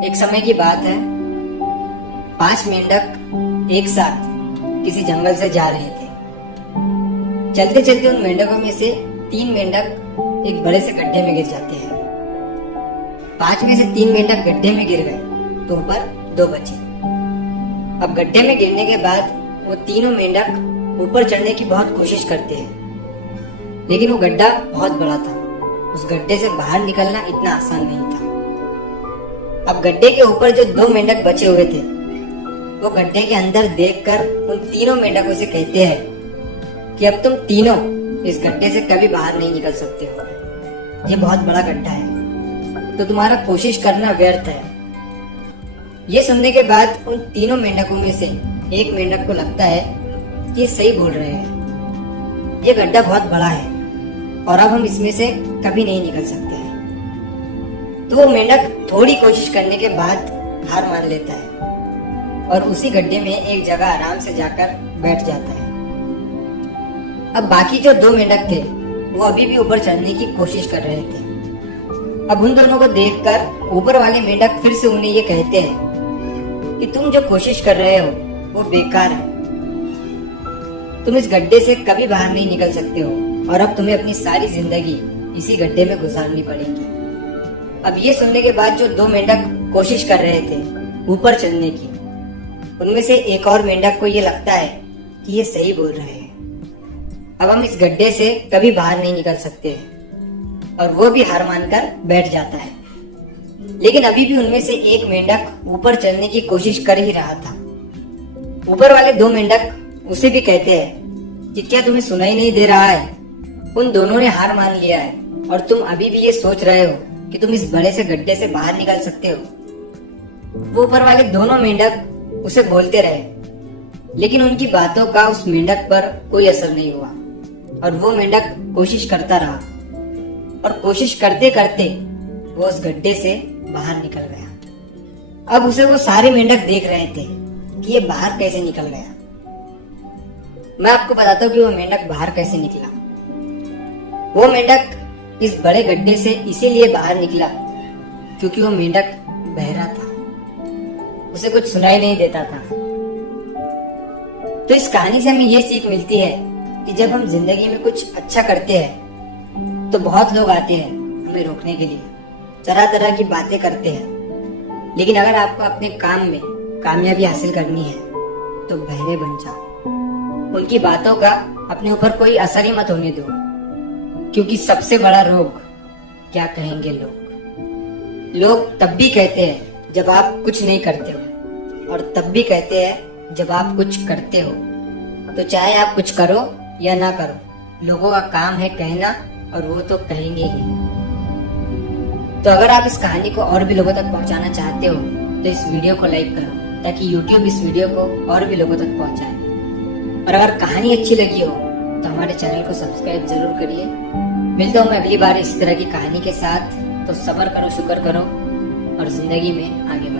एक समय की बात है, 5 मेंढक एक साथ किसी जंगल से जा रहे थे। चलते चलते उन मेंढकों में से 3 मेंढक एक बड़े से गड्ढे में गिर जाते हैं। 5 में से 3 मेंढक गड्ढे में गिर गए तो ऊपर 2 बचे। अब गड्ढे में गिरने के बाद वो तीनों मेंढक ऊपर चढ़ने की बहुत कोशिश करते हैं, लेकिन वो गड्ढा बहुत बड़ा था। उस गड्ढे से बाहर निकलना इतना आसान नहीं था। अब गड्ढे के ऊपर जो 2 मेंढक बचे हुए थे, वो गड्ढे के अंदर देखकर उन तीनों मेंढकों से कहते हैं कि अब तुम तीनों इस गड्ढे से कभी बाहर नहीं निकल सकते हो। ये बहुत बड़ा गड्ढा है, तो तुम्हारा कोशिश करना व्यर्थ है। ये सुनने के बाद उन तीनों मेंढकों में से एक मेंढक को लगता है कि ये सही बोल रहे हैं। ये गड्ढा बहुत बड़ा है और अब हम इसमें से कभी नहीं निकल सकते हैं। तो वो मेंढक थोड़ी कोशिश करने के बाद हार मान लेता है और उसी गड्ढे में एक जगह आराम से जाकर बैठ जाता है। अब बाकी जो 2 मेंढक थे वो अभी भी ऊपर चढ़ने की कोशिश कर रहे थे। अब उन दोनों को देखकर ऊपर वाले मेंढक फिर से उन्हें ये कहते हैं कि तुम जो कोशिश कर रहे हो वो बेकार है। तुम इस गड्ढे से कभी बाहर नहीं निकल सकते हो और अब तुम्हें अपनी सारी जिंदगी इसी गड्ढे में गुजारनी पड़ेगी। अब ये सुनने के बाद जो 2 मेंढक कोशिश कर रहे थे ऊपर चढ़ने की, उनमें से एक और मेंढक को ये लगता है कि ये सही बोल रहे हैं। अब हम इस गड्ढे से कभी बाहर नहीं निकल सकते और वो भी हार मानकर बैठ जाता है। लेकिन अभी भी उनमें से एक मेंढक ऊपर चढ़ने की कोशिश कर ही रहा था। ऊपर वाले 2 मेंढक उसे भी कहते हैं कि क्या तुम्हें सुनाई नहीं दे रहा है? उन दोनों ने हार मान लिया है और तुम अभी भी ये सोच रहे हो कि तुम इस बड़े से गड्ढे से बाहर निकल सकते हो। वो ऊपर वाले दोनों मेंढक उसे बोलते रहे, लेकिन उनकी बातों का उस मेंढक पर कोई असर नहीं हुआ और वो मेंढक कोशिश करता रहा और कोशिश करते करते वो उस गड्ढे से बाहर निकल गया। अब उसे वो सारे मेंढक देख रहे थे कि ये बाहर कैसे निकल गया। मैं आपको बताता हूँ कि वो मेंढक बाहर कैसे निकला। वो मेंढक इस बड़े गड्ढे से इसीलिए बाहर निकला क्योंकि वो मेंढक बहरा था, उसे कुछ सुनाई नहीं देता था। तो इस कहानी से हमें ये सीख मिलती है कि जब हम जिंदगी में कुछ अच्छा करते हैं तो बहुत लोग आते हैं हमें रोकने के लिए, तरह तरह की बातें करते हैं। लेकिन अगर आपको अपने काम में कामयाबी हासिल करनी है तो बहरे बन जाओ। उनकी बातों का अपने ऊपर कोई असर ही मत होने दो, क्योंकि सबसे बड़ा रोग क्या कहेंगे लोग। लोग तब भी कहते हैं जब आप कुछ नहीं करते हो और तब भी कहते हैं जब आप कुछ करते हो। तो चाहे आप कुछ करो या ना करो, लोगों का काम है कहना और वो तो कहेंगे ही। तो अगर आप इस कहानी को और भी लोगों तक पहुंचाना चाहते हो तो इस वीडियो को लाइक करो ताकि YouTube इस वीडियो को और भी लोगों तक पहुंचाए। और अगर कहानी अच्छी लगी हो तो हमारे चैनल को सब्सक्राइब जरूर करिए। मिलता हूँ मैं अगली बार इस तरह की कहानी के साथ। तो सब्र करो, शुक्र करो और जिंदगी में आगे बढ़ो।